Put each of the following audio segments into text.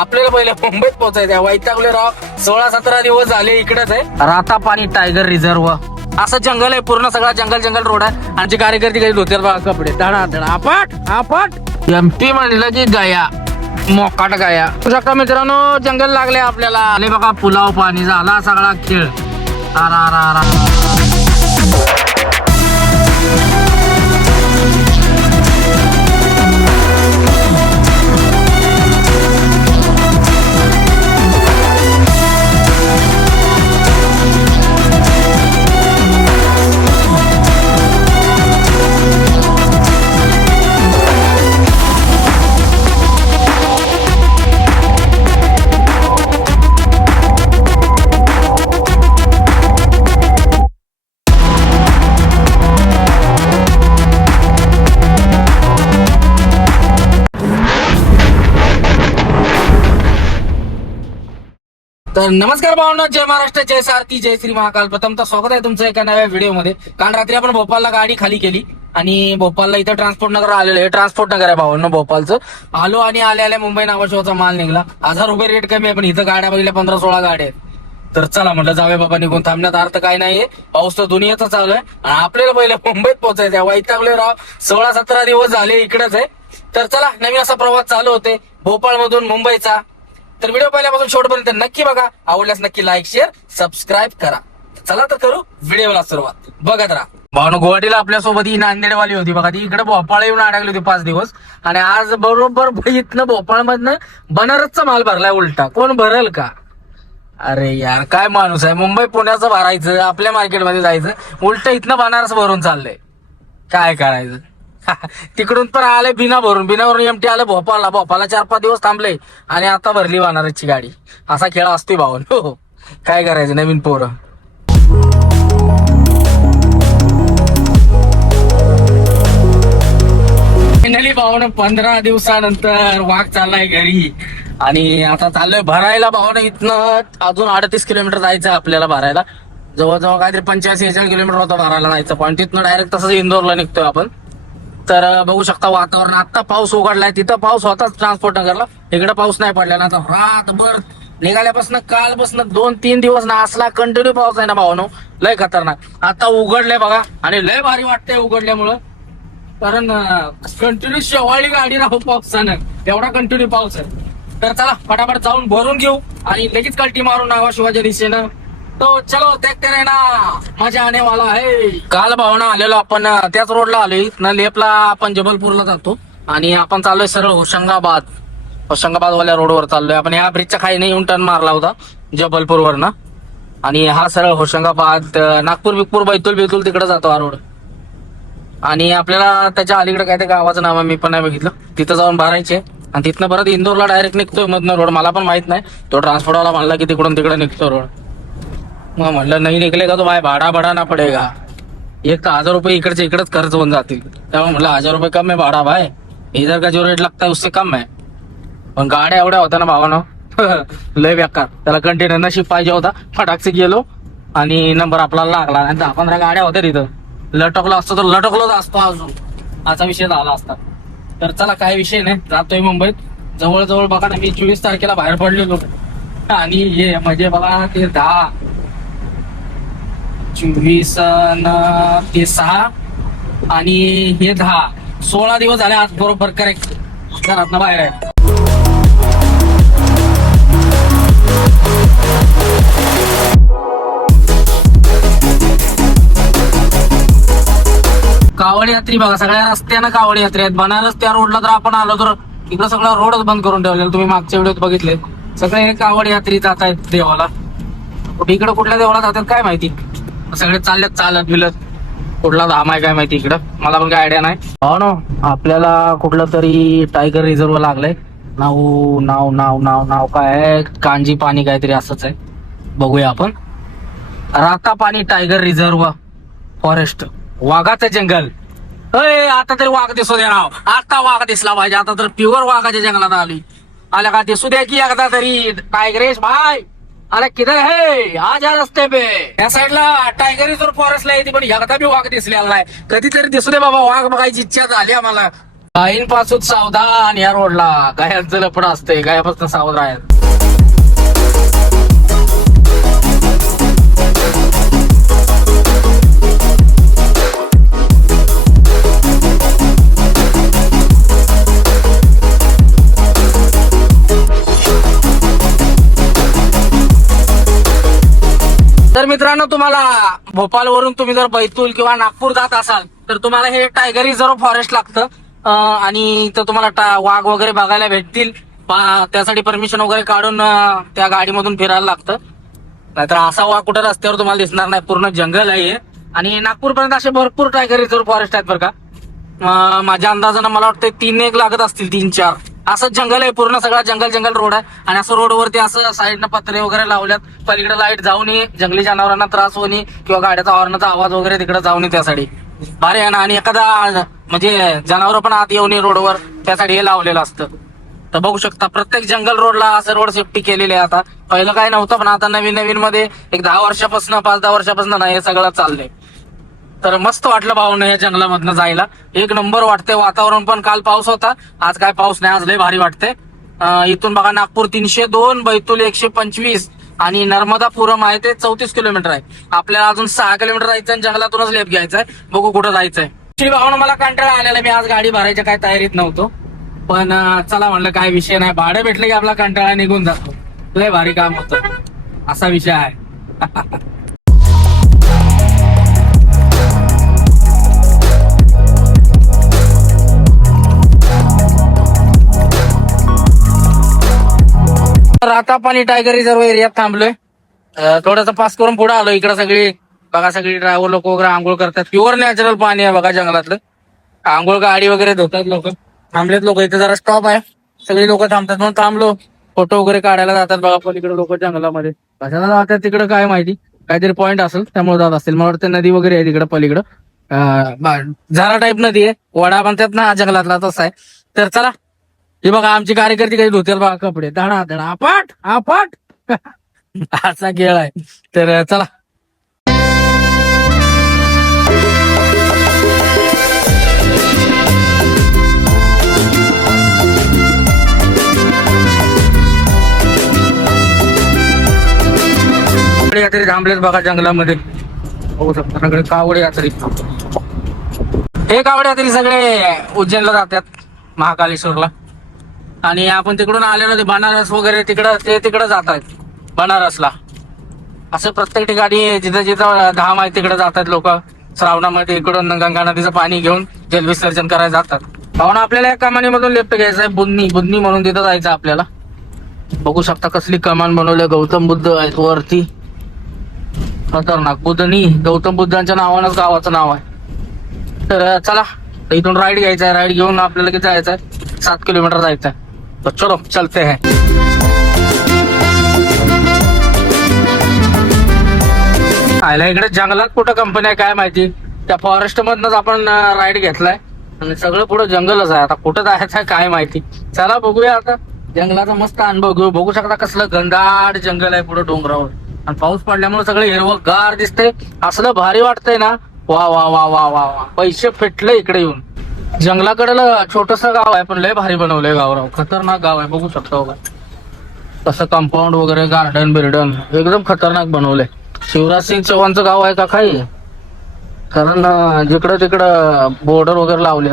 आपल्याला पहिले मुंबईत पोहोचायचं वैतागले राव. 16-17 दिवस झाले इकडेच आहे. रातापानी टायगर रिझर्व असं जंगल आहे पूर्ण. सगळा जंगल रोड आहे. आणि जे कार्यकर्ते काही धोत्यात बघा कपडे धडा आपट एमपी म्हणलं की गया मोकाट गया. शकता मित्रांनो जंगल लागले आपल्याला. आले बघा पुलाव पाणी झाला सगळा खेळ. तर नमस्कार भावना, जय महाराष्ट्र, जय सारथी, जय श्री महाकाल. प्रथमतः स्वागत आहे तुमचं एका नव्या व्हिडिओमध्ये. काल रात्री आपण भोपाळला गाडी खाली केली आणि भोपाळला इथं ट्रान्सपोर्ट नगर आलेलं आहे. ट्रान्सपोर्ट नगर आहे भावांना भोपाळचं. आलो आणि आल्या मुंबई नावाशिवाचा माल निघाला. 1000 रुपये रेट कमी आहे पण इथं गाड्या बघितल्या 15-16 गाड्या आहेत. तर चला म्हटलं जाऊया बाबा निघून. थांबण्यात अर्थ काय नाहीये. पाऊस तर दुनियाचा चालू आहे आणि आपल्याला पहिले मुंबईत पोहोचायचं. वैतागले राव. 16-17 दिवस झाले इकडेच आहे. तर चला नवीन असा प्रवास चालू होते भोपाळ मधून मुंबईचा. तर व्हिडिओ पहिल्यापासून शेवटपर्यंत नक्की बघा. आवडल्यास नक्की लाईक शेअर सबस्क्राईब करा. चला तर करू व्हिडिओला सुरुवात. बघत राहा भावना. गुवाहाटीला आपल्यासोबत ही नांदेडवाली होती बघा. ती इकडे भोपाळ येऊन अडकली होती 5 दिवस. आणि आज बरोबर इथनं भोपाळ मधनं बनारसचा माल भरलाय उलटा. कोण भरल का? अरे यार काय माणूस आहे. मुंबई पुण्याचं भरायचं आपल्या मार्केटमध्ये जायचं. उलट इथनं बनारस भरून चाललंय. काय करायचं. तिकडून पण आले बिनावरून एमटी आलं भोपाळला 4-5 दिवस थांबले आणि आता भरली बनारसची गाडी. असा खेळ असतोय भावन. हो काय करायचं नवीन पोरं. फायनली भावना 15 दिवसानंतर वाघ चाललाय घरी. आणि आता चाललोय भरायला भावना. इथनं अजून 38 किलोमीटर जायचं आपल्याला भरायला. जवळजवळ काहीतरी 85-46 किलोमीटर होता भरायला जायचं. पण तिथनं डायरेक्ट तसंच इंदोरला निघतोय आपण. तर बघू शकता वातावरण. आता पाऊस उघडलाय. तिथं पाऊस होताच ट्रान्सपोर्ट नगरला. इकडे पाऊस नाही पडला ना. आता रातभर निघाल्यापासून कालपासून 2-3 दिवस ना असला कंटिन्यू पाऊस आहे ना भावनो. लय खतरनाक. आता उघडलंय बघा आणि लय भारी वाटतंय उघडल्यामुळं. कारण कंटिन्यू शेवाळी गाडी राहू पावसानं. एवढा कंटिन्यू पाऊस आहे. तर चला फटाफट जाऊन भरून घेऊ आणि लगेच कल्टी मारून नावा शिवाच्या दिशेनं. तो चलो देखते रहना मजा आने वाला है. काल भावना आलेलो आपण त्याच रोडला आलोय. ना लेपला आपण जबलपूरला जातो आणि आपण चाललोय सरळ होशंगाबाद वाल्या रोडवर चाललोय आपण. ह्या ब्रिजच्या खाली नाही येऊन टर्न मारला होता जबलपूरवर ना. आणि हा सरळ होशंगाबाद नागपूर बिगपूर बैतूल तिकडे जातो हा रोड. आणि आपल्याला त्याच्या अलीकडे काय ते गावाचं नाव मी पण नाही बघितलं. तिथं जाऊन भरायचे आणि तिथनं परत इंदोरला डायरेक्ट निघतोय मधनं रोड. मला पण माहित नाही. तो ट्रान्सपोर्टवाला म्हणला की तिकडून तिकडे निघतो रोड. मग म्हणलं नाही निघलेगा तो भाई भाडा ना पडेगा. एक तर 1000 रुपये इकडचे इकडेच खर्च होऊन जातील. त्यामुळे म्हणलं 1000 रुपये कम आहे भाडा भाई. इधर का जो रेट लागता है उससे कम है. पण गाड्या एवढ्या होत्या ना भावानं. लय बेकार. त्याला कंटेनर नशीब पाहिजे होता. फटाकसे गेलो आणि नंबर आपल्याला लागला. आणि 10-15 गाड्या होत्या तिथं. लटकलो असतो तर लटकलोच असतो अजून. असा विषय झाला असता. तर चला काही विषय नाही. जातोय मुंबईत. जवळजवळ बघा ना मी 24 तारखेला बाहेर पडलेलो. आणि हे म्हणजे बघा ते 24 ते 6 आणि हे 16 दिवस झाले आज बरोबर करेक्ट घरात बाहेर आहे. कावड यात्री बघा. सगळ्या रस्त्यानं कावड यात्री आहेत. बनारस त्या रोडला जर आपण आलो तर इकडं सगळं रोडच बंद करून ठेवलेलं. तुम्ही मागच्या व्हिडिओत बघितले. सगळे हे कावड यात्री जात आहेत देवाला. इकडं कुठल्या देवाला जातात काय माहिती. सगळे चालत बिलत. कुठला धाम आहे काय माहिती इकडं. मला पण काय आयडिया नाही. हो ना आपल्याला कुठलं तरी टायगर रिझर्व लागलंय. नाव काय कांजी पाणी काहीतरी असंच आहे. बघूया आपण. Ratapani tiger reserve forest. वाघाचं जंगल. आता तरी वाघ दिसू दे राव. आता वाघ दिसला पाहिजे. आता तर प्युअर वाघाच्या जंगलात आल्या का दिसू द्या की एकदा तरी. टायगरेश भाई अरे किधर है आज या रस्ते पे. या साईडला टायगर रिझर्व फॉरेस्टला येते पण एकदा बी वाघ दिसलेला नाही. कधीतरी दिसू दे बाबा. वाघ बघायची इच्छा झाली आम्हाला. गायींपासून सावधान या रोडला गायांचं लपड असते, गायापासून सावध राहायचं. तर मित्रांनो, तुम्हाला भोपाळ वरून तुम्ही जर बैतूल किंवा नागपूर जात असाल तर तुम्हाला हे टायगर रिझर्व फॉरेस्ट लागतं. आणि इथं तुम्हाला वाघ वगैरे बघायला भेटतील. त्यासाठी परमिशन वगैरे काढून त्या गाडीमधून फिरायला लागतं. नाहीतर असा वाघ कुठं रस्त्यावर तुम्हाला दिसणार नाही, पूर्ण जंगल आहे. आणि नागपूर पर्यंत असे भरपूर टायगर रिझर्व फॉरेस्ट आहेत बरं का. माझ्या अंदाजानं मला वाटतं 3-1 लागत असतील, 3-4. असं जंगल आहे, पूर्ण सगळा जंगल रोड आहे. आणि असं रोडवरती असं साईडनं पत्रे वगैरे लावल्यात, पलीकडे लाईट जाऊ नये, जंगली जनावरांना त्रास होऊ नये किंवा गाड्याचा हॉर्नचा आवाज वगैरे तिकडे जाऊ नये त्यासाठी. भारी आहे ना. आणि एखादा म्हणजे जनावर पण आत येऊ नये रोडवर, त्यासाठी हे लावलेलं असतं. तर बघू शकता प्रत्येक जंगल रोडला असं रोड सेफ्टी केलेली आहे. आता पहिलं काय नव्हतं, पण आता नवीन मध्ये एक 10 वर्षापासून 5-10 वर्षापासून नाही हे सगळं चाललंय. तर मस्त वाटलं भाऊनं या जंगलामधनं जायला. एक नंबर वाटतंय. वातावरण पण काल पाऊस होता, आज काय पाऊस नाही, आज लय भारी वाटतंय. इथून बघा नागपूर 302, बैतूल 125 आणि नर्मदापुरम आहे ते 34 किलोमीटर आहे. आपल्याला अजून 6 किलोमीटर जायचं आणि जंगलातूनच लेप घ्यायचंय. बघू कुठं जायचंय. भाऊनं मला कंटाळा आलेला, मी आज गाडी भरायच्या काय तयारीत नव्हतो, पण चला म्हणलं काय विषय नाही, भाडं भेटलं की आपला कंटाळा निघून जातो. लय भारी काम होतं, असा विषय आहे. रातापानी टायगर रिझर्व एरियात थांबलोय. थोडासा पास करून पुढे आलो. इकडे सगळी बघा, सगळी ड्रायव्हर लोक वगैरे आंघोळ करतात. प्युअर नॅचरल पाणी आहे बघा जंगलातलं. आंघोळ गाडी वगैरे धुतात लोक. थांबलेत लोक, इथे जरा स्टॉप आहे, सगळी लोक थांबतात म्हणून थांबलो. फोटो वगैरे काढायला जातात बघा पलीकडे लोक जंगलामध्ये. कशाला जातात तिकडे काय माहिती, काहीतरी पॉईंट असेल त्यामुळे जात असतील. मला वाटतं नदी वगैरे आहे तिकडे पलीकडं. झरा टाईप नदी आहे, वडा म्हणतात ना जंगलातला, तसा आहे. तर चला, हे बघा आमची कार्यकर्ते काही धुत्यात बघा कपडे, धडा धडा आपाट आपाट. असा खेळ आहे. तर चला, यात्रे थांबलेत बघा जंगलामध्ये. बघू शकता सगळे कावडे यात्रे. हे कावडे यात्रे सगळे उज्जैनला जातात, महाकालेश्वरला. आणि आपण तिकडून आलेलो ते बनारस वगैरे तिकडं जातात बनारसला. असं प्रत्येक ठिकाणी जिथं जिथं धाम आहे तिकडे जातात लोक. श्रावणामध्ये इकडून गंगा नदीचं पाणी घेऊन जलविसर्जन करायला जातात. भावना आपल्याला या कमानीमधून लेफ्ट घ्यायचं आहे, बुधनी म्हणून तिथं जायचं आपल्याला. बघू शकता कसली कमान बनवली, गौतम बुद्ध आहेत वरती, खतरनाक. बुद्धनी, गौतम बुद्धांच्या नावानंच गावाचं नाव आहे. तर चला, इथून राईड घ्यायचा आहे. राईड घेऊन आपल्याला किती जायचं आहे, 7 किलोमीटर जायचं आहे. तर चलो चलते हैं. आयला इकडे जंगलात कुठं कंपनी आहे काय माहिती. त्या फॉरेस्ट मधनच आपण राईड घेतलाय आणि सगळं पुढे जंगलच आहे. आता कुठं जायचं आहे काय माहिती. चला बघूया, आता जंगलाचा मस्त अनुभव घेऊ. बघू शकता कसलं घनदाट जंगल आहे पुढे डोंगरावर. आणि पाऊस पडल्यामुळे सगळं हिरवंगार दिसतंय. असलं भारी वाटतंय ना, वा वा वा वा वा वा. पैसे फेटले इकडे येऊन. जंगलाकडलं छोटस गाव आहे पण लय भारी बनवलंय गावराव. खतरनाक गाव आहे, बघू शकता बघा. तसं कंपाऊंड वगैरे, गार्डन बिर्डन एकदम खतरनाक बनवलंय. शिवराज सिंग चौहानचं गाव आहे का काय, कारण जिकडं तिकडं बॉर्डर वगैरे लावले.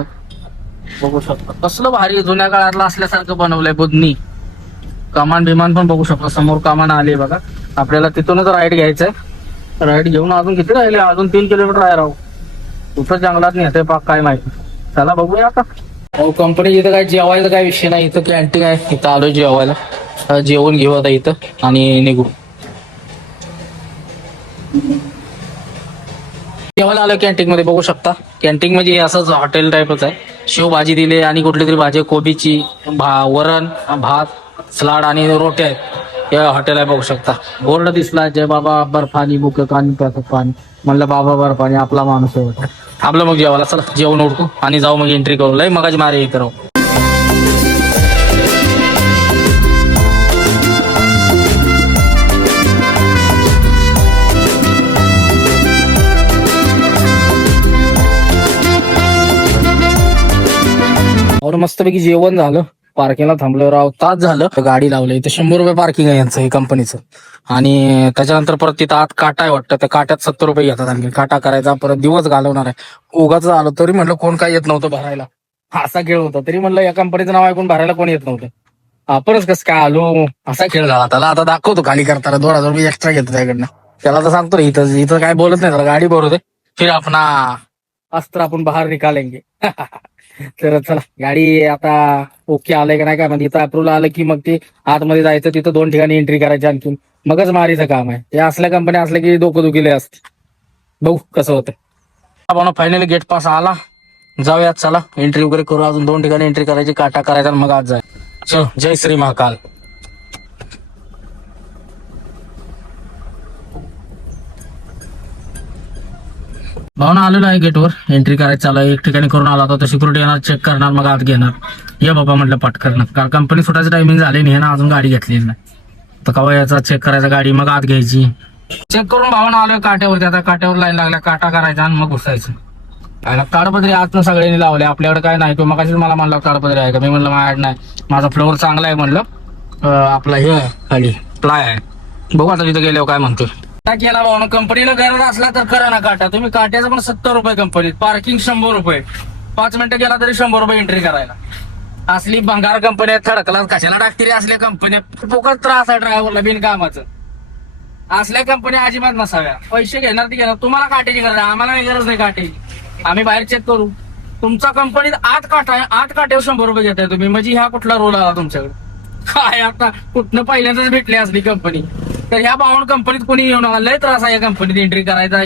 बघू शकता कसलं भारी जुन्या काळातलं असल्यासारखं बनवलंय. बुधनी कमान बिमान पण बघू शकता, समोर कमान आली बघा. आपल्याला तिथूनच राईड घ्यायचंय. राईड घेऊन अजून किती राहिले, अजून 3 किलोमीटर आहे राहू. कुठं जंगलात नेते पाक काय माहिती. चला बघूया आता. कंपनी इथं काय जेवायचं काय विषय नाही, इथं कॅन्टीन आहे, इथं आलोय जेवायला. जेवण घेऊ आता इथं आणि निघू. जेवायला आलं कॅन्टीन मध्ये, बघू शकता. कॅन्टीन म्हणजे असंच हॉटेल टाईपच आहे. शेव भाजी दिली आणि कुठली तरी भाजी, कोबीची, वरण भात, सलाड आणि रोटी आहेत. हे हॉटेल आहे बघू शकता. बोर्ड दिसला, जय बाबा बर्फानी बुक पाणी प्याचं पाणी. म्हणलं बाबा बर्फानी आपला माणूस आहे. आपलं मग जेवायला चला, जेवण उडकू आणि जाऊ मग एंट्री करू. लय मगाची मारे इथं राहू. मस्तपैकी जेवण झालं, पार्किंगला थांबलो, राव तास झालं गाडी लावली. इथे 100 रुपये पार्किंग आहे यांचं, हे कंपनीचं. आणि त्याच्यानंतर परत तिथं आत काटा आहे वाटतं, त्या काट्यात 70 रुपये घेतात. आणखी काटा करायचा, परत दिवस घालवणार आहे. उगाच आलो तरी म्हटलं कोण काय येत नव्हतं भरायला, असा खेळ होता. तरी म्हणलं या कंपनीचं नाव ऐकून भरायला कोण येत नव्हतं. आपणच कसं काय आलो, असा खेळ झाला. त्याला आता दाखवतो खाली करताना 2,000 रुपये एक्स्ट्रा घेतो त्याकडनं. त्याला तर सांगतो रे, इथं इथं काय बोलत नाही, त्याला गाडी भरवते, फिर अपना अस्त्र आपण बाहेर निकालेंगे. तर चला, गाडी आता ओके आलंय का नाही काय म्हणजे, इथं अप्रुव्हल आलं की मग ते आतमध्ये जायचं, तिथं 2 ठिकाणी एंट्री करायची आणखी, मगच मारीचं काम आहे. हे असल्या कंपन्या असल्या की डोकं दुखीले असते. बघू कसं होतं. फायनली गेट पास आला, जाऊयात चला, एंट्री वगैरे करू. अजून 2 ठिकाणी एंट्री करायची, काटा करायचा, मग आज जाय. चलो, जय श्री महाकाल. भावना आलेलो आहे गेटवर, एंट्री करायचं चालू आहे. एक ठिकाणी करून आला होता, सिक्युरिटी येणार, चेक करणार, मग आत घेणार. ये बाबा म्हटलं पटकन, कारण कंपनी सुटायचं टायमिंग झाले नाही ना, अजून गाडी घेतलेली नाही. तर कवा याचा चेक करायचा गाडी, मग आत घ्यायची. चेक करून भावना आलोय काट्यावरती. आता काट्यावर लाईन लागल्या, काटा करायचा आणि मग घुसायचं. ताडपत्री आतनं सगळ्यांनी लावले, आपल्याकडे काय नाही. तो मग मला म्हणलं ताडपत्री आहे का, मी म्हणलं माझ्याकडे नाही, माझा फ्लोअर चांगला आहे म्हणलं. आपला हे खाली प्लाय आहे, बघू आता तिथं गेल्यावर काय म्हणतो. केला भाऊ, कंपनीला गरज असला तर करा ना काटा. तुम्ही काट्याचं पण 70 रुपये कंपनीत, पार्किंग 100 रुपये, 5 मिनिटं गेला तरी 100 रुपये एंट्री करायला. असली भंगार कंपनी आहेत, थर्ड क्लास कशाला टाकतील असल्या कंपन्या. फुकट त्रास आहे ड्रायव्हरला बिनकामाचं. असल्या कंपन्या अजिबात नसाव्या. पैसे घेणार ती घेणार, तुम्हाला काट्याची गरज आहे, आम्हाला गरज नाही काट्याची. आम्ही बाहेर चेक करू. तुमचा कंपनीत आत काटा आहे, आत काट्यावर 100 रुपये घेताय तुम्ही, म्हणजे ह्या कुठला रोल आला तुमच्याकडे काय. आता कुठनं पहिल्यांदाच भेटली असली कंपनी. तर ह्या बावण कंपनीत कोणी येऊन लय त्रास आहे या कंपनीत एंट्री करायचा.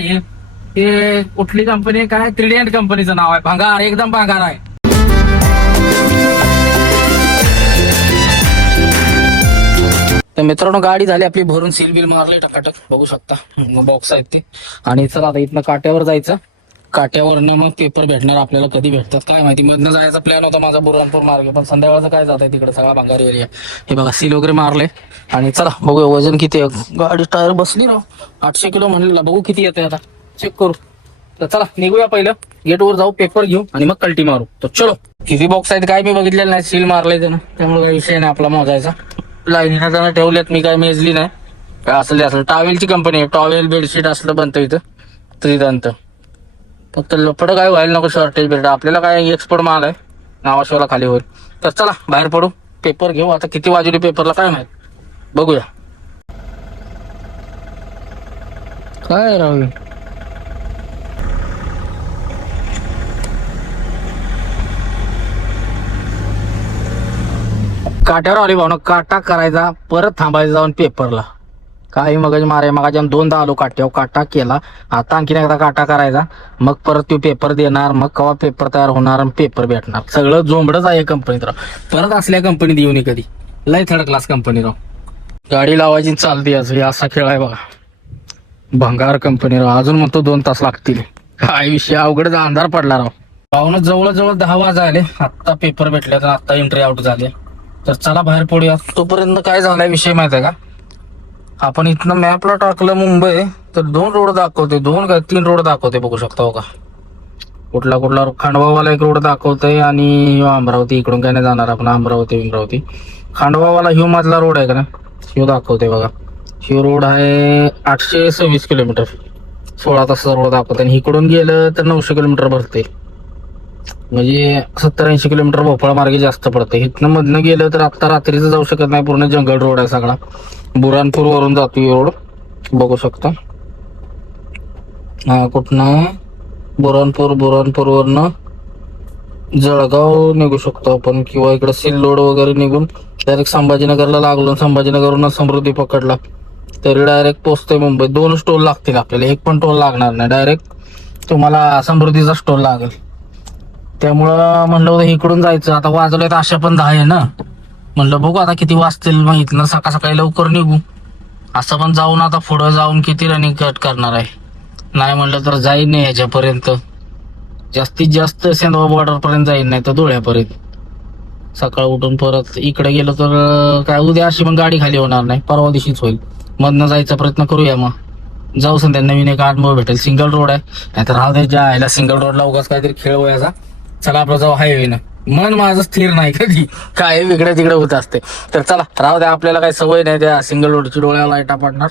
हे कुठली कंपनी काय, ट्रिडेंट कंपनीचं नाव आहे. भंगार, एकदम भंगार आहे. तर मित्रांनो, गाडी झाली आपली भरून, सील बिल मारले टकाटक, बघू शकता बॉक्स आहेत ते. आणि चला आता इथनं काट्यावर जायचं. काट्यावरनं मग पेपर भेटणार आपल्याला, कधी भेटतात काय माहिती. मधनं जायचा प्लॅन होता माझा बुरहानपूर मार्ग, पण संध्याकाळचं काय जात आहे तिकडे, सगळा भंगार एरिया. हे बघा सील वगैरे मारले. आणि चला बघूया वजन किती आहे. गाडी टायर बसली ना, 800 किलो म्हणलेला, बघू किती येते आता, चेक करू. तर चला निघूया, पहिलं गेटवर जाऊ, पेपर घेऊ आणि मग कल्टी मारू. तर चलो. किती बॉक्स आहेत काय मी बघितलेलं नाही, सील मारले त्यानं, त्यामुळे काही विषय नाही आपला मोजायचा. लाईनीला जाणं ठेवलेत, मी काय मेजली नाही. काय असेल टॉवेलची कंपनी आहे, टॉवेल बेडशीट असलं बनतं इथं त्रिदंत. फक्त लपड काय व्हायला नको, शॉर्टेज भेट. आपल्याला काय एक्सपोर्ट माल आहे, नावाशिवाला खाली होईल. तर चला बाहेर पडू, पेपर घेऊ. आता किती वाजले पेपरला काय माहित, बघूया. काय राहू काट्यावर आली भावना, काटा करायचा, परत थांबायचं जाऊन पेपरला. काही मगज मारे, मग 2दा आलो काट्यावर, काटा केला. आता आणखीन एकदा काटा करायचा, मग परत तो पेपर देणार, मग केव्हा पेपर तयार होणार आणि पेपर भेटणार. सगळं जोंबडच आहे कंपनीत राव. परत असल्या कंपनीत येऊ नये कधी, लय थर्ड क्लास कंपनी राव. गाडी लावायची चालते, असा खेळ आहे बघा. भंगार कंपनी राव. अजून म्हणतो 2 तास लागतील. काय विषय अवघडच, अंधार पडला राव. पाहुणं जवळजवळ 10 वाजता आले. आत्ता पेपर भेटले, तर आत्ता एंट्री आउट झाले. तर चला बाहेर पडूया. तोपर्यंत काय झालाय विषय माहिती आहे का, आपण इथनं मॅपला टाकलं मुंबई, तर 2 रोड दाखवते, 2 काय 3 रोड दाखवते, बघू शकता हो का. कुठला खांडवावाला एक रोड दाखवतोय, आणि अमरावती इकडून काय नाही जाणार आपण, अमरावती. खांडवावाला ह्यो मधला रोड आहे का ना, ह्यो दाखवतोय बघा. ह्यो रोड आहे 826 किलोमीटर, 16 तासाचा रोड दाखवतोय. आणि इकडून गेलं तर 900 किलोमीटर भरते, म्हणजे 70-80 किलोमीटर भोपाळ मार्गे जास्त पडते. इथनं मधनं गेलं तर आता रात्रीचं जाऊ शकत नाही, पूर्ण जंगल रोड आहे सगळा. बुरानपूर वरून जातो रोड, बघू शकता. हा कुठनं बुरानपूर वरनं जळगाव निघू शकतो आपण, किंवा इकडे सिल्लोड वगैरे निघून डायरेक्ट संभाजीनगरला लागलो. संभाजीनगरवरून समृद्धी पकडला तरी डायरेक्ट पोहोचतोय मुंबई. 2 टोल लागतील आपल्याला, एक पण टोल लागणार नाही, डायरेक्ट तुम्हाला समृद्धीचा टोल लागेल. त्यामुळं म्हणलं होतं इकडून जायचं. आता वाजवलं तर 10 आहे ना, म्हणलं बघू आता किती वाजतील. मग इथनं सकाळी लवकर निघू. असं पण जाऊन आता पुढं जाऊन किती रनिंग कट करणार आहे, नाही म्हणलं तर जाईन नाही ह्याच्यापर्यंत. जास्तीत जास्त सेंधवा बॉर्डर पर्यंत जाईन, नाही तर धुळ्यापर्यंत. सकाळ उठून परत इकडे गेलो तर काय उद्या अशी पण गाडी खाली होणार नाही, परवा दिवशीच होईल. मधनं जायचा प्रयत्न करूया, मग जाऊ संध्या नवीन एक अनुभव भेटेल. सिंगल रोड आहे, नाहीतर राहू द्यायच्या आयला सिंगल रोडला उगाच काहीतरी खेळ व्हायचा. चला आपलं जाऊ हायवेनं. मन माझं स्थिर नाही कधी, काय वेगळं तिकडे होत असते. तर चला राहू द्या, आपल्याला काही सवय नाही त्या सिंगल रोडची, डोळ्याला लाईटा पडणार.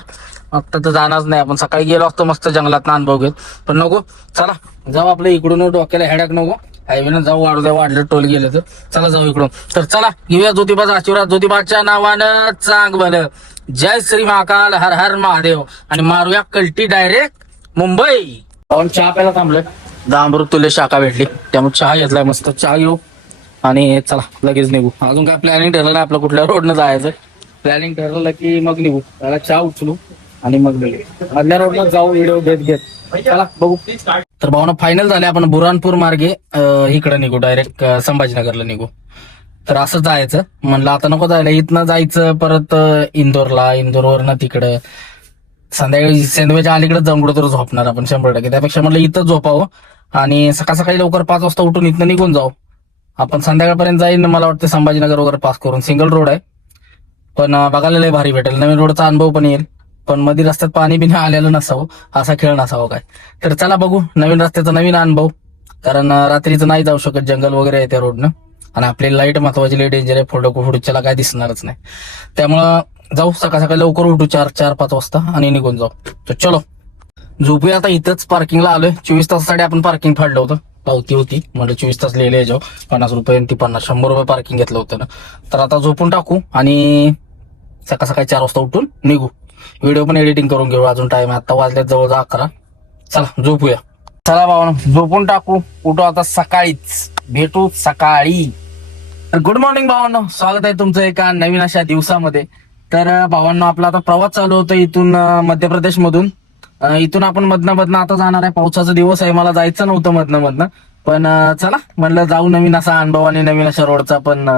आता तर जाणारच नाही आपण, सकाळी गेलो असतो मस्त जंगलात अनुभव घेत, पण नको. चला जाऊ, आपल्या इकडून डोक्याला हेडॅक नको, हायवेनं जाऊ, वाढू द्या, वाढलं टोल गेलं तर. चला जाऊ इकडून. तर चला घेऊया ज्योतिबाचा आशीर्वाद, ज्योतिबाच्या नावानं चांग भलं, जय श्री महाकाल, हर हर महादेव, आणि मारूया कल्टी डायरेक्ट मुंबई. पाहून चहा प्यायला थांबलोय, दांबरू तुले शाखा भेटली त्यामुळे चहा घेतलाय, मस्त चहा घेऊ आणि चला लगेच निघू. अजून काय प्लॅनिंग ठरलं नाही आपलं कुठल्या रोडनं जायचं, प्लॅनिंग ठरलं की मग निघू. त्याला चहा उचलू आणि मग निघू, मधल्या रोडनं जाऊ व्हिडिओ घेत. चला बघू. तर भावना फायनल झाले, आपण बुरानपूर मार्गे इकडे निघू, डायरेक्ट संभाजीनगरला निघू. तर असं जायचं म्हणलं, आता नको जायला, इथनं जायचं परत इंदोरला, इंदोरवरनं तिकडं संध्याकाळी सेंदवेच्या अलीकडे जाऊन कुठं तर झोपणार आपण 100%. त्यापेक्षा म्हटलं इथंच झोपावं आणि सकाळ सकाळी लवकर 5 वाजता उठून इथनं निघून जाऊ. आपण संध्याकाळपर्यंत जाईन मला वाटतं, संभाजीनगर वगैरे पास करून. सिंगल रोड आहे पण बघायला लय भारी भेटेल, नवीन रोडचा अनुभव पण येईल, पण मध्ये रस्त्यात पाणी बिणी आलेलं नसावं, असा खेळ नसावं काय. तर चला बघू नवीन रस्त्याचा नवीन अनुभव, कारण रात्रीचं नाही जाऊ शकत, जंगल वगैरे आहे त्या रोडनं, आणि आपली लाईट महत्वाची, लाईट डेंजर आहे, फोटो फुडच्याला काय दिसणारच नाही. त्यामुळं जाऊ सकाळ सकाळी लवकर उठू, 4-5 वाजता आणि निघून जाऊ. तर चलो झोपूया आता. इथंच पार्किंगला आलोय, 24 तासासाठी आपण पार्किंग फाडलं होतं, पावती होती म्हणजे 24 तास लिहिले याच्यावर, 50 रुपये आणि ती 100 रुपये पार्किंग घेतलं होतं ना. तर आता झोपून टाकू आणि सकाळ सकाळी 4 वाजता उठून निघू. व्हिडिओ पण एडिटिंग करून घेऊ, अजून टाइम आहे, आता वाजल्यात जवळजवळ 11. चला झोपूया. चला भावना झोपून टाकू, उठू आता सकाळीच, भेटू सकाळी. गुड मॉर्निंग भावांनो, स्वागत आहे तुमचं एका नवीन अशा दिवसामध्ये. तर भावांनो आपला आता प्रवास चालू होता इथून मध्य प्रदेश मधून. इथून आपण मधनं आता जाणार आहे, पावसाचा दिवस आहे, मला जायचं नव्हतं मधनं, पण चला म्हणलं जाऊ, नवीन असा अनुभव आणि नवीन अशा रोडचा पण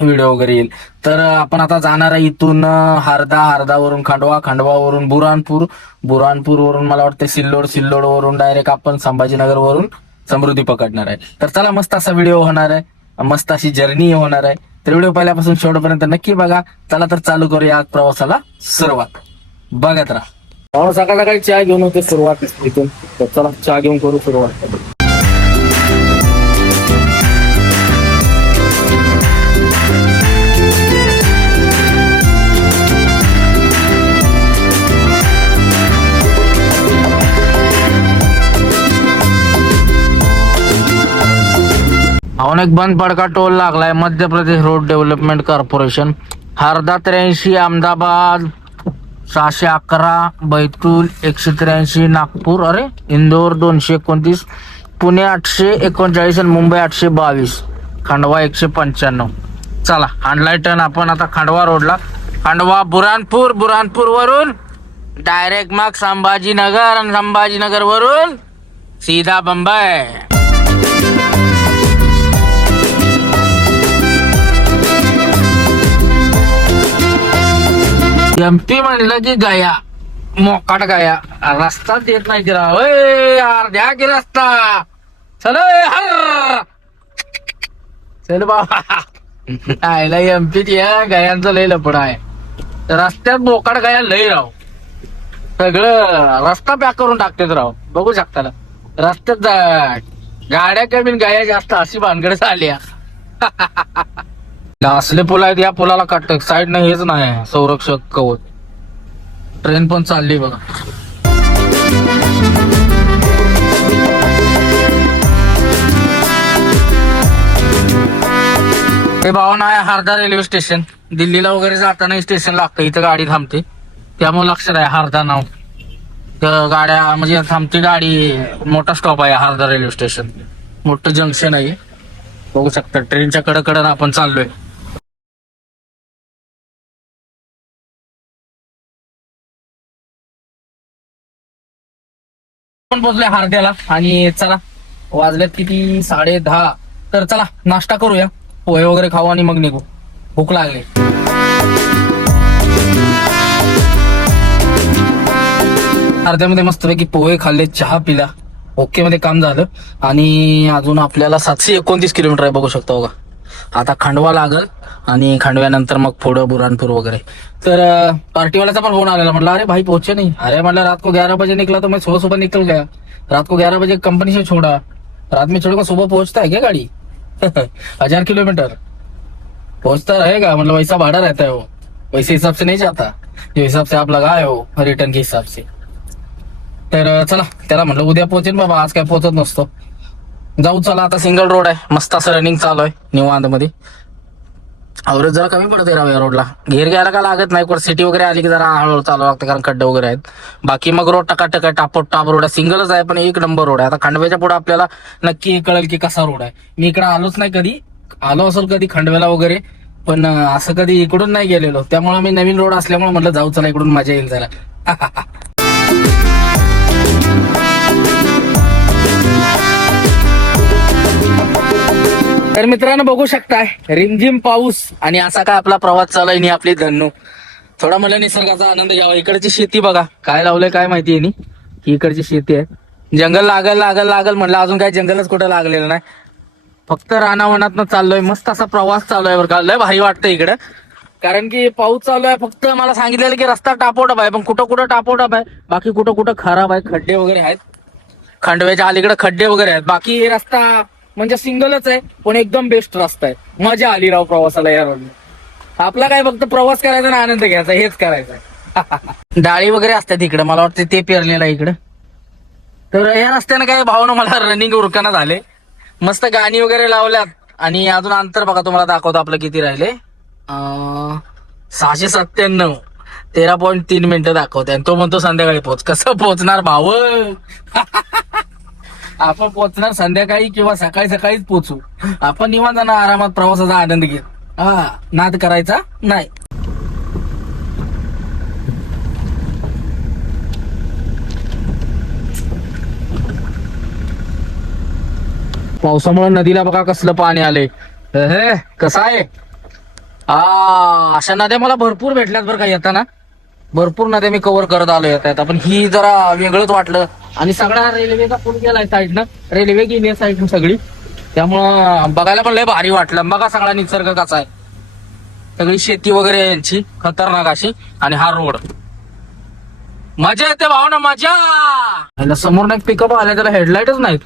व्हिडिओ वगैरे येईल. तर आपण आता जाणार आहे इथून हरदावरून खांडवा, खांडवावरून बुरानपूरवरून मला वाटतं सिल्लोडवरून डायरेक्ट आपण संभाजीनगर वरून समृद्धी पकडणार आहे. तर चला मस्त असा व्हिडिओ होणार आहे, मस्त अशी जर्नी होणार आहे. तर व्हिडिओ पहिल्यापासून शेवटपर्यंत नक्की बघा. चला तर चालू करूया आज प्रवासाला सुरुवात, बघत राहा. सकाळ सकाळी चहा घेऊन होते सुरुवात इथून, तर चला चहा घेऊन करू सुरुवात. अजून एक बंद पडका टोल लागलाय, Madhya Pradesh road development corporation. Harda 83, Ahmedabad 611, Betul 183, Nagpur Indore 229, Pune 839 आणि मुंबई 822, खांडवा 195. चला आणलाय टर्न आपण आता खांडवा रोडला. खांडवा बुरानपूर वरून डायरेक्ट मग संभाजीनगर, आणि संभाजीनगर वरून सीधा मुंबई. एमपी म्हणलं की गया, मोकाट गया, रस्ता देत नाही तिला. यार द्या की रस्ता, चल हर चल बाबा. आयला एमपीत या गयांचं लय लपड आहे, रस्त्यात मोकाट गया लय राव, सगळं रस्ता पॅक करून टाकतेच राव. बघू शकता ना रस्त्यात गाड्या कमी गाया जास्त, अशी भानगड झाली. असले पुल आहेत, या पुलाला कट साईड नाही, हेच नाही संरक्षक कवच. ट्रेन पण चालली बघा. हे भावना आहे हरदा रेल्वे स्टेशन. दिल्लीला वगैरे जाताना स्टेशन लागतं, इथं गाडी थांबते, त्यामुळे लक्षात आहे हरदा नाव. गाड्या म्हणजे थांबते गाडी, मोठा स्टॉप आहे हरदा रेल्वे स्टेशन, मोठं जंक्शन आहे. बघू शकता ट्रेनच्या कडकडन आपण चाललोय. आपण पोहोचलोय हरद्याला आणि चला वाजल्यात किती 10:30. तर चला नाश्ता करूया, पोहे वगैरे खाऊ आणि मग निघू, भूक लागली. हरद्यामध्ये मस्तपैकी पोहे खाल्ले, चहा पिला, ओके मध्ये काम झालं. आणि अजून आपल्याला 729 किलोमीटर आहे, बघू शकता बघा. आता खांडवा लागल आणि खांडव्यानंतर मग पुढं बुरानपूर वगैरे. तर पार्टीवाल्याचा पण फोन आलेला, म्हटलं अरे भाई पोहोचे नहीं. अरे म्हटलं रात को 11 बजे निकला तो मैं सुबह निकल गया. रात को 11 बजे कंपनी से छोड़ा, रात में छोड़कर सुबह पहुंचता है क्या गाड़ी. 1000 किलोमीटर पहुंचता रहेगा, मतलब वैसा भाड़ा रहता है वो, वैसे हिसाब से नहीं जाता जो हिसाब से आप लगाए हो रिटर्न के हिसाब से. तर चला, त्याला म्हटलं उद्या पोहोचेल बाबा, आज काय पोहोचत नसतो. जाऊ चला, आता सिंगल रोड आहे, मस्त असं रनिंग चालू आहे निवांत मध्ये. अवरेज जरा कमी पडते राव या रोडला, घेर घ्यायला का लागत नाही, पण सिटी वगैरे आली की जरा हळूहळू चालू लागतं कारण खड्डे वगैरे आहेत. बाकी मग रोड टकाटक आहे, टाप रोड आहे, सिंगलच आहे पण एक नंबर रोड आहे. आता खंडव्याच्या पुढे आपल्याला नक्की कळेल की कसा रोड आहे. मी इकडे आलोच नाही कधी, आलो असेल कधी खंडव्याला वगैरे, पण असं कधी इकडून नाही गेलेलो, त्यामुळे मी नवीन रोड असल्यामुळे म्हटलं जाऊ चला इकडून, मजा येईल जरा. तर मित्रांनो बघू शकताय रिमझिम पाऊस आणि असा काय आपला प्रवास चालू आहे. आपली धन्नू थोडा मला निसर्गाचा आनंद घ्यावा. इकडची शेती बघा काय लावलंय काय माहिती आहे. ही इकडची शेती आहे. जंगल लागल लागल लागल म्हणलं, अजून काय जंगलच कुठं लागलेलं नाही, फक्त रानावनातनं चाललोय. मस्त असा प्रवास चालू आहे बरं का, लय भारी वाटतं इकडं, कारण की पाऊस चालू आहे. फक्त मला सांगितलेलं की रस्ता टापोटप आहे, पण कुठं कुठं टापोटप आहे, बाकी कुठं कुठं खराब आहे, खड्डे वगैरे आहेत. खंडव्याच्या अलीकडे खड्डे वगैरे आहेत, बाकी रस्ता म्हणजे सिंगलच आहे, पण एकदम बेस्ट रस्ता आहे. मजा आली राव प्रवासाला या रोडने. आपला काय फक्त प्रवास करायचा ना आनंद घ्यायचा, हेच करायचं. डाळी वगैरे असतात इकडे, मला वाटतं ते पेरलेलं आहे इकडे. तर या रस्त्याने काय भावना मला रनिंग उरकाना झाले. मस्त गाणी वगैरे लावल्यात आणि अजून अंतर बघा तुम्हाला दाखवतो आपलं किती राहिले. 697 13.3 मिनिटं दाखवते आणि तो म्हणतो संध्याकाळी पोहोच. कसं पोहोचणार भाऊ? आपण पोहोचणार संध्याकाळी किंवा सकाळी सकाळीच पोहोचू. आपण निवांत जाणार आरामात प्रवासाचा आनंद घेत, नाद करायचा नाही. पावसामुळे नदीला बघा कसलं पाणी आले. कसं आहे, अशा नद्या मला भरपूर भेटल्यात बरं का येताना. भरपूर नद्या मी कव्हर करत आलो येतात, पण ही जरा वेगळंच वाटलं. आणि सगळा रेल्वेचा पूल गेलाय साईडनं, रेल्वे गेली साईडनं सगळी, त्यामुळं बघायला पण लय भारी वाटलं. बघा सगळा निसर्ग कसा आहे, सगळी शेती वगैरे यांची खतरनाक अशी, आणि हा रोड मजा येते भावना मजा. समोर एक पिकअप आलाय, त्याला हेडलाईटच नाहीत.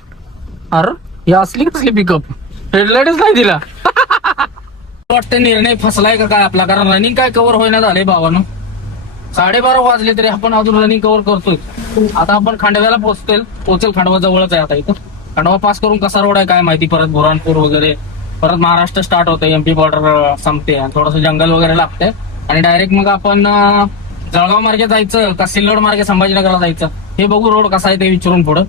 अरे ही असली कसली पिकअप, हेडलाईटच नाही दिला. वाटतं निर्णय फसलाय का काय आपला, कारण रनिंग काय कव्हर होईना झाले भावानं. 12:30 वाजले तरी आपण अजून रनिंग कव्हर करतोय. आता आपण खांडव्याला पोहोचेल. खांडवा जवळच आहे आता इथं. खांडवा पास करून कसा रोड आहे काय माहिती, परत बुरानपूर वगैरे, परत महाराष्ट्र स्टार्ट होतं, एमपी बॉर्डर संपते, थोडंसं जंगल वगैरे लागतंय, आणि डायरेक्ट मग आपण जळगाव मार्गे जायचं का सिल्लोड मार्गे संभाजीनगरला जायचं हे बघू. रोड कसा आहे ते विचारून पुढं.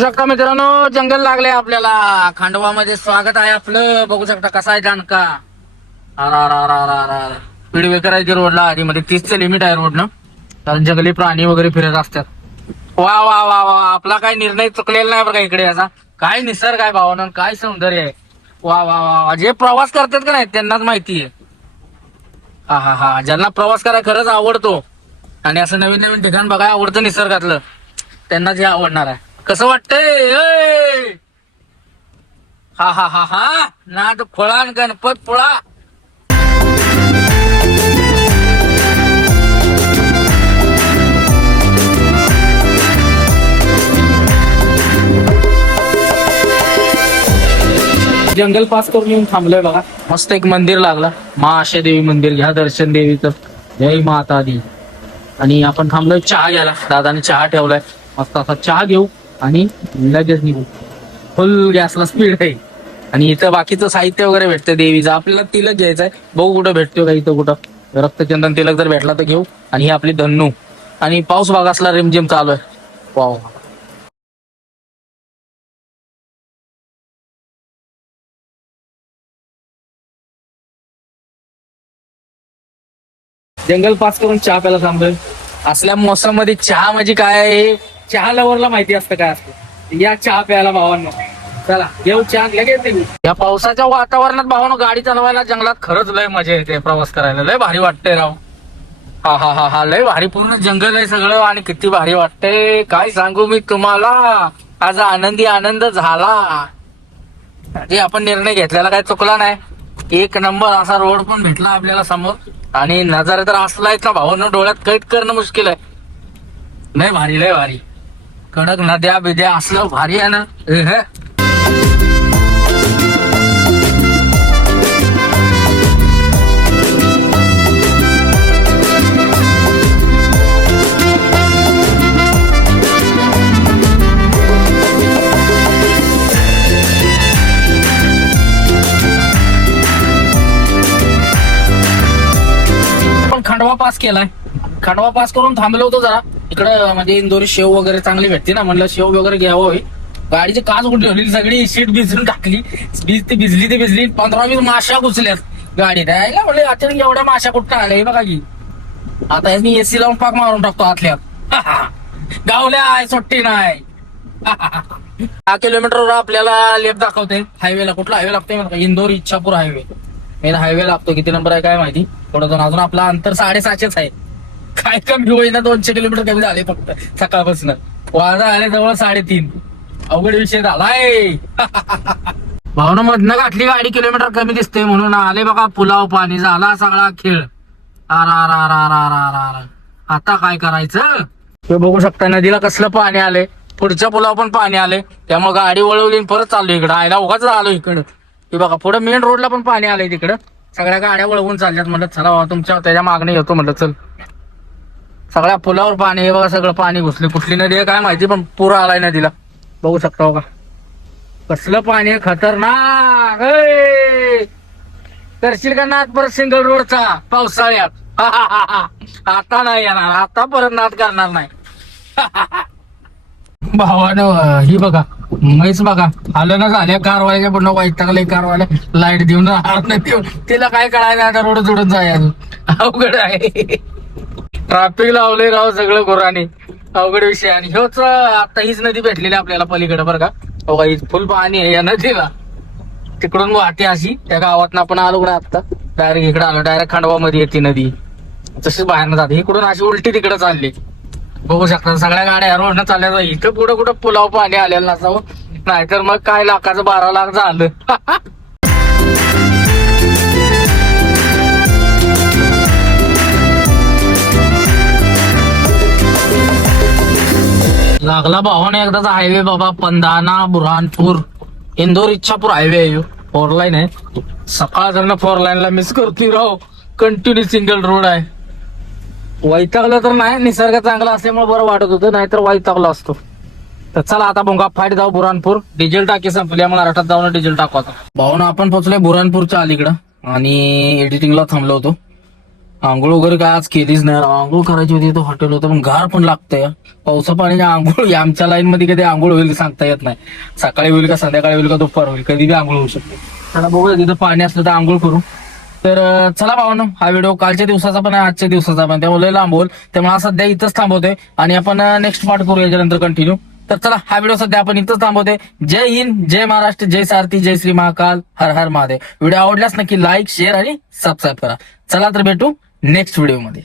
शकता मित्रांनो, जंगल लागले आपल्याला. खांडवामध्ये स्वागत आहे आपलं. बघू शकता कसा आहे जाणका. स्पीड ब्रेकर आहे रोडला, आधी मध्ये 30चं लिमिट आहे रोडनं, कारण जंगली प्राणी वगैरे फिरत असतात. वा वा वा वा, आपला काय निर्णय चुकलेला नाही बरं का. इकडे असा काय निसर्ग आहे भावना, काय सौंदर्य आहे. वा वा वा, जे प्रवास करतात का नाही त्यांनाच माहिती आहे. हा, ज्यांना प्रवास करायला खरंच आवडतो आणि असं नवीन नवीन ठिकाण बघायला आवडतं निसर्गातलं, त्यांनाच हे आवडणार आहे. कसं वाटतंय? हा नाद फळा गणपत फळा. जंगल पास करून येऊन थांबलोय बघा. मस्त एक मंदिर लागला, महाआशा देवी मंदिर. घ्या दर्शन देवीचं, जय माता दी. आणि आपण थांबलोय चहा घ्यायला. दादाने चहा ठेवलाय, मस्त असा चहा घेऊ आणि लगेच निघू. फुल गॅसला स्पीड आहे. आणि इथं बाकीचं साहित्य वगैरे भेटतं देवीचं. आपल्याला तिलक घ्यायचंय, बघू कुठं भेटतोय का इथं कुठं. रक्तचंदन तिलक जर भेटला तर घेऊ. आणि ही आपली धन्नू. आणि पाऊस भाग असला रिमझिम चालू आहे. वाव, जंगल पास करून चहा प्यायला थांबलोय. असल्या मोसम मध्ये चहा म्हणजे काय आहे, चहा लवरला माहिती असतं काय असतं. या चहा प्यायला भावांनो, चला घेऊ चहा लगेच. या पावसाच्या वातावरणात भावांनो गाडी चालवायला जंगलात खरंच लय मजा येते. प्रवास करायला लय भारी वाटतंय राव. हा हा हा हा, लय भारी पूर्ण जंगल आहे सगळं आणि किती भारी वाटतंय काय सांगू मी तुम्हाला. आज आनंदी आनंद झाला. जे आपण निर्णय घेतलेला काय चुकला नाही. एक नंबर असा रोड पण भेटला आपल्याला समोर आणि नजारा तर असला आहेत ना भावांनो, डोळ्यात कैद करणं मुश्किल आहे. लय भारी लय भारी. कडक नद्या बिद्या असलं भारी आहे ना. पण खंडवा पास केलाय. खंडवा पास करून थांबलो होतो जरा इकडं, म्हणजे इंदोरी शेव वगैरे चांगली भेटते ना, म्हणलं शेव वगैरे घ्यावं. गाडीची काच उठवली सगळी, सीट भिजून टाकली. भिजली ते भिजली. 15-20 माश्या घुसल्यात गाडीत. आहे म्हणले अचानक एवढ्या माश्या कुठं आल्या बघा की. आता यांनी एसी लावून पाक मारून टाकतो आतल्यात. गावल्या सुट्टी नाही. 6 किलोमीटरवर आपल्याला लेफ्ट दाखवते हायवेला. कुठला हायवे लागतोय मला, इंदोर इच्छापूर हायवे. हायवे लागतो. किती नंबर आहे काय माहिती. थोडं जण अजून आपला अंतर 6.5च आहे. काय कमी होईना, 200 किलोमीटर कमी झाले फक्त सकाळपासून. वाजा आले जवळ 3.5. अवघड विषय झालाय. भावना मधनं घातली गाडी, किलोमीटर कमी दिसते म्हणून आले बघा पुलाव पाणी. झाला सगळा खेळ. आता काय करायचं ते बघू शकता. नदीला कसलं पाणी आले, पुढच्या पुलावर पण पाणी आले. त्यामुळे गाडी वळवली परत चाललो इकडं. आयला उगाच आलो इकडं. हे बघा पुढे मेन रोडला पण पाणी आलंय तिकडं. सगळ्या गाड्या वळवून चालल्यात. म्हणलं चला बाबा तुमच्या त्याच्या मागणी येतो म्हणलं. चल सगळ्या पुलावर पाणी आहे बघा. सगळं पाणी घुसले. कुठली नदी आहे काय माहिती, पण पूर आलाय नदीला. बघू शकता बघा कसलं पाणी आहे खतरनाक. करशील का नाद परत सिंगल रोडचा पावसाळ्यात. आता नाही येणार, आता परत नाद करणार नाही. भावानं ही बघा म्हैस बघा आलं ना, झाल्या कारवाल्या पण वाईट टाकले. कारवाल्या लाईट देऊन राहत नाही. तिला काय कळायचं आता, रोड जोडून जाय अजून. अवघड आहे. ट्रॅफिक लावले राव सगळं गुरांनी. अवघड विषय. आणि ह्योच आता हीच नदी भेटलेली आपल्याला पलीकडे बरं का. बघा ही फुल पाणी आहे या नदीला. तिकडून वाहते अशी. त्या गावात आपण आलो ना आता, डायरेक्ट इकडे आलो. डायरेक्ट खंडवा मध्ये येते नदी. तशीच बाहेर जाते. इकडून अशी उलटी तिकडे चालली. बघू शकता सगळ्या गाड्या रोडनं चालल्या. इथं कुठं कुठं पुलाव पाणी आलेलं नसावं, नाहीतर मग काय लाखाचं 12 लाख झालं. लागला भावाने एकदाचा हायवे बाबा. पंधाना बुरहानपूर इंदोर इच्छापूर हायवे आहे. 4 लाईन आहे. सकाळ जर 4 लाईनला मिस करतोय राव. कंटिन्यू सिंगल रोड आहे. वैतागलं तर नाही, निसर्ग चांगला असल्यामुळे बरं वाटत होतं, नाहीतर वैतागला असतो. तर चला आता भोंगा फाईट जाऊ बुरहानपूर. डिझेल टाकी संपल्या, महाराष्ट्रात जाऊन डिझेल टाकवायचं. भाऊन आपण पोहोचलोय बुरहानपूरच्या अलीकडं आणि एडिटिंगला थांबलो होतो. आंघोळ वगैरे काय आज केलीच नाही. आंघोळ करायची होती तर हॉटेल होतं, पण गार पण लागतंय. पावसा पाण्याच्या आंघोळ आमच्या लाईन मध्ये कधी आंघोळ होईल सांगता येत नाही. सकाळी होईल का संध्याकाळी होईल का दुपार होईल, कधी बी आंघोळ होऊ शकते. चला बघूया तिथं पाणी असलं तर आंघोळ करू. तर चला भावांनो, हा व्हिडिओ कालच्या दिवसाचा पण आहे, आजच्या दिवसाचा पण, त्यामुळे लांब होईल. त्यामुळे हा सध्या इथंच थांबवतोय आणि आपण नेक्स्ट पार्ट करू याच्यानंतर कंटिन्यू. तर चला हा व्हिडिओ सध्या आपण इथंच थांबवतोय. जय हिंद, जय महाराष्ट्र, जय सारथी, जय श्री महाकाल, हर हर महादेव. व्हिडिओ आवडल्यास नक्की लाईक शेअर आणि सबस्क्राईब करा. चला तर भेटू नेक्स्ट व्हिडिओ मध्ये.